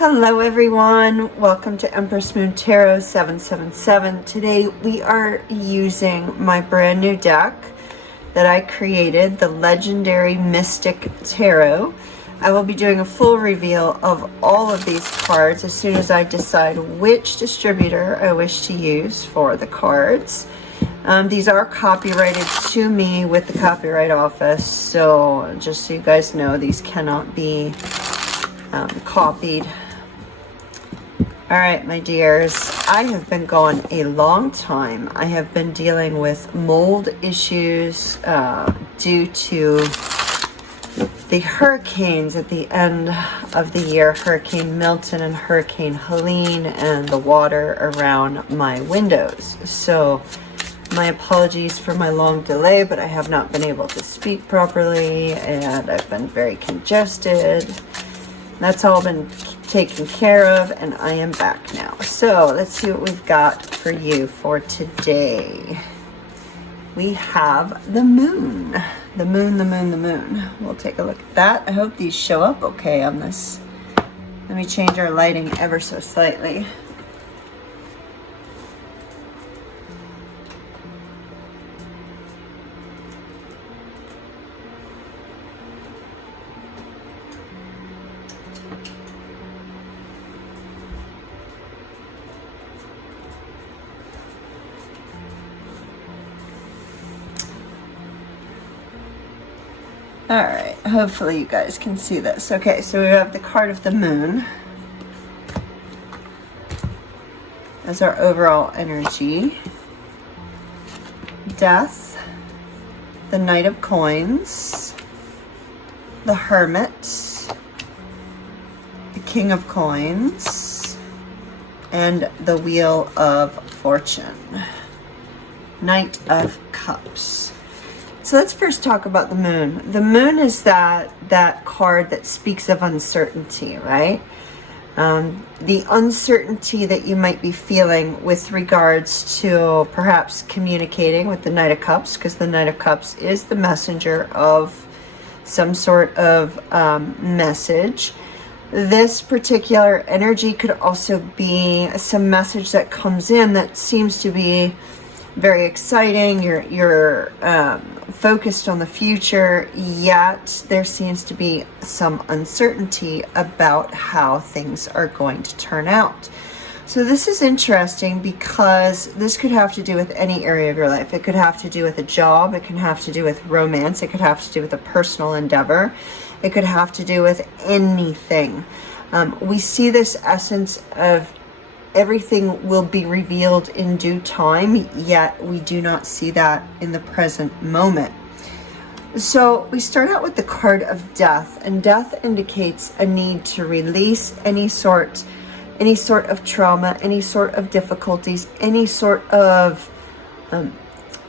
Hello everyone, welcome to Empress Moon Tarot 777. Today we are using my brand new deck that I created, the Legendary Mystic Tarot. I will be doing a full reveal of all of these cards as soon as I decide which distributor I wish to use for the cards. These are copyrighted to me with the Copyright Office, so just so you guys know, these cannot be copied. All right, my dears, I have been gone a long time. I have been dealing with mold issues due to the hurricanes at the end of the year, Hurricane Milton and Hurricane Helene, and the water around my windows. So my apologies for my long delay, but I have not been able to speak properly and I've been very congested. That's all been taken care of and I am back now. So let's see what we've got for you for today. We have the moon. The moon, the moon, the moon. We'll take a look at that. I hope these show up okay on this. Let me change our lighting ever so slightly. All right, hopefully you guys can see this. Okay, so we have the card of the moon as our overall energy. Death, the Knight of Coins, the Hermit, the King of Coins, and the Wheel of Fortune. Knight of Cups. So let's first talk about the moon. The moon is that card that speaks of uncertainty, right? The uncertainty that you might be feeling with regards to perhaps communicating with the Knight of Cups, because the Knight of Cups is the messenger of some sort of message. This particular energy could also be some message that comes in that seems to be very exciting. You're focused on the future, yet there seems to be some uncertainty about how things are going to turn out. So this is interesting because this could have to do with any area of your life. It could have to do with a job. It can have to do with romance. It could have to do with a personal endeavor. It could have to do with anything. We see this essence of everything will be revealed in due time, yet we do not see that in the present moment. So we start out with the card of death, and death indicates a need to release any sort of trauma, any sort of difficulties, any sort of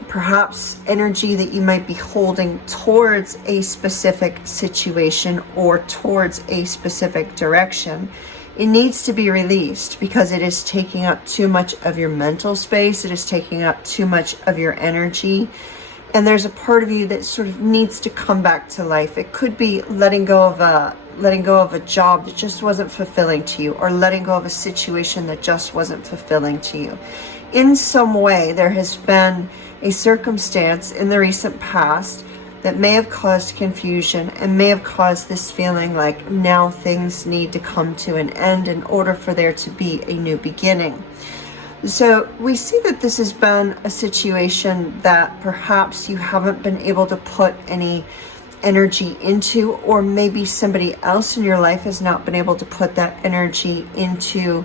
perhaps energy that you might be holding towards a specific situation or towards a specific direction. It needs to be released because it is taking up too much of your mental space. It is taking up too much of your energy. And there's a part of you that sort of needs to come back to life. It could be letting go of a job that just wasn't fulfilling to you, or letting go of a situation that just wasn't fulfilling to you. In some way, there has been a circumstance in the recent past that may have caused confusion and may have caused this feeling like now things need to come to an end in order for there to be a new beginning. So we see that this has been a situation that perhaps you haven't been able to put any energy into, or maybe somebody else in your life has not been able to put that energy into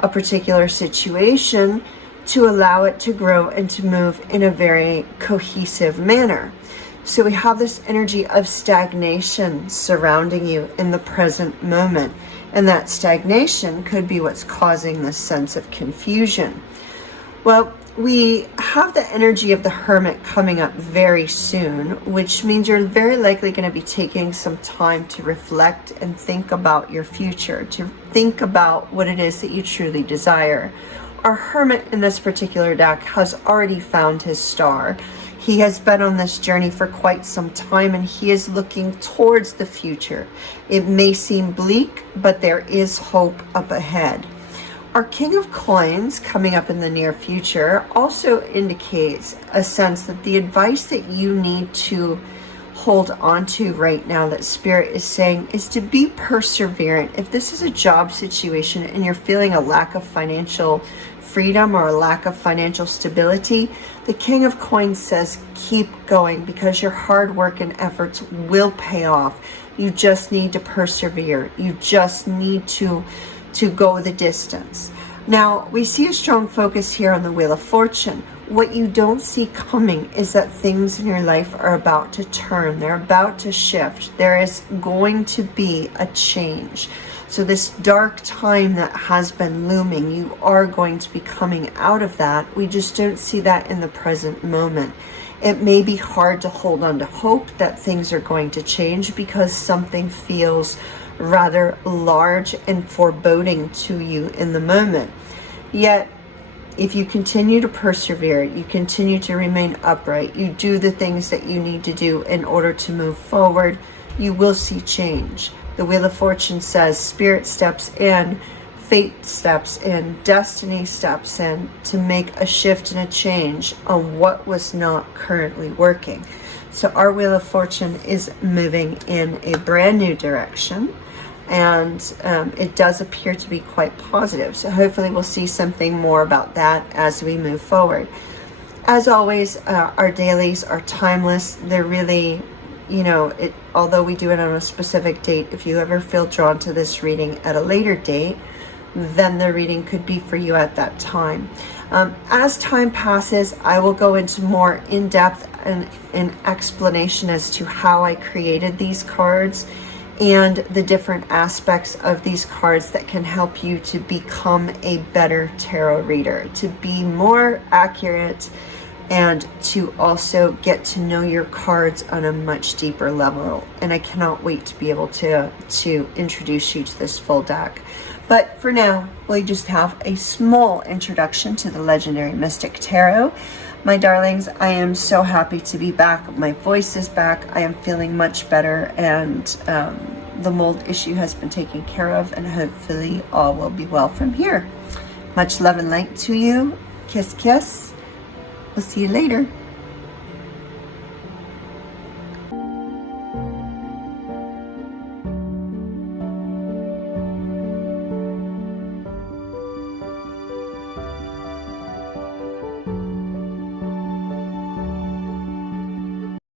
a particular situation to allow it to grow and to move in a very cohesive manner. So we have this energy of stagnation surrounding you in the present moment. And that stagnation could be what's causing this sense of confusion. Well, we have the energy of the Hermit coming up very soon, which means you're very likely going to be taking some time to reflect and think about your future, to think about what it is that you truly desire. Our Hermit in this particular deck has already found his star. He has been on this journey for quite some time, and he is looking towards the future. It may seem bleak, but there is hope up ahead. Our King of Coins coming up in the near future also indicates a sense that the advice that you need to hold on to right now, that Spirit is saying, is to be perseverant. If this is a job situation and you're feeling a lack of financial freedom or a lack of financial stability, the King of Coins says keep going, because your hard work and efforts will pay off. You just need to persevere. You just need to go the distance. Now, we see a strong focus here on the Wheel of Fortune. What you don't see coming is that things in your life are about to turn. They're about to shift. There is going to be a change. So this dark time that has been looming, you are going to be coming out of that. We just don't see that in the present moment. It may be hard to hold on to hope that things are going to change because something feels rather large and foreboding to you in the moment. Yet, if you continue to persevere, you continue to remain upright, you do the things that you need to do in order to move forward, you will see change. The Wheel of Fortune says Spirit steps in, fate steps in, destiny steps in to make a shift and a change on what was not currently working. So our Wheel of Fortune is moving in a brand new direction, and it does appear to be quite positive. So hopefully we'll see something more about that as we move forward. As always, our dailies are timeless. They're really, although we do it on a specific date, if you ever feel drawn to this reading at a later date, then the reading could be for you at that time. As time passes, I will go into more in-depth and an explanation as to how I created these cards and the different aspects of these cards that can help you to become a better tarot reader, to be more accurate, and to also get to know your cards on a much deeper level. And I cannot wait to be able to introduce you to this full deck. But for now, we just have a small introduction to the Legendary Mystic Tarot. My darlings, I am so happy to be back. My voice is back. I am feeling much better, and the mold issue has been taken care of, and hopefully all will be well from here. Much love and light to you. Kiss, kiss. We'll see you later.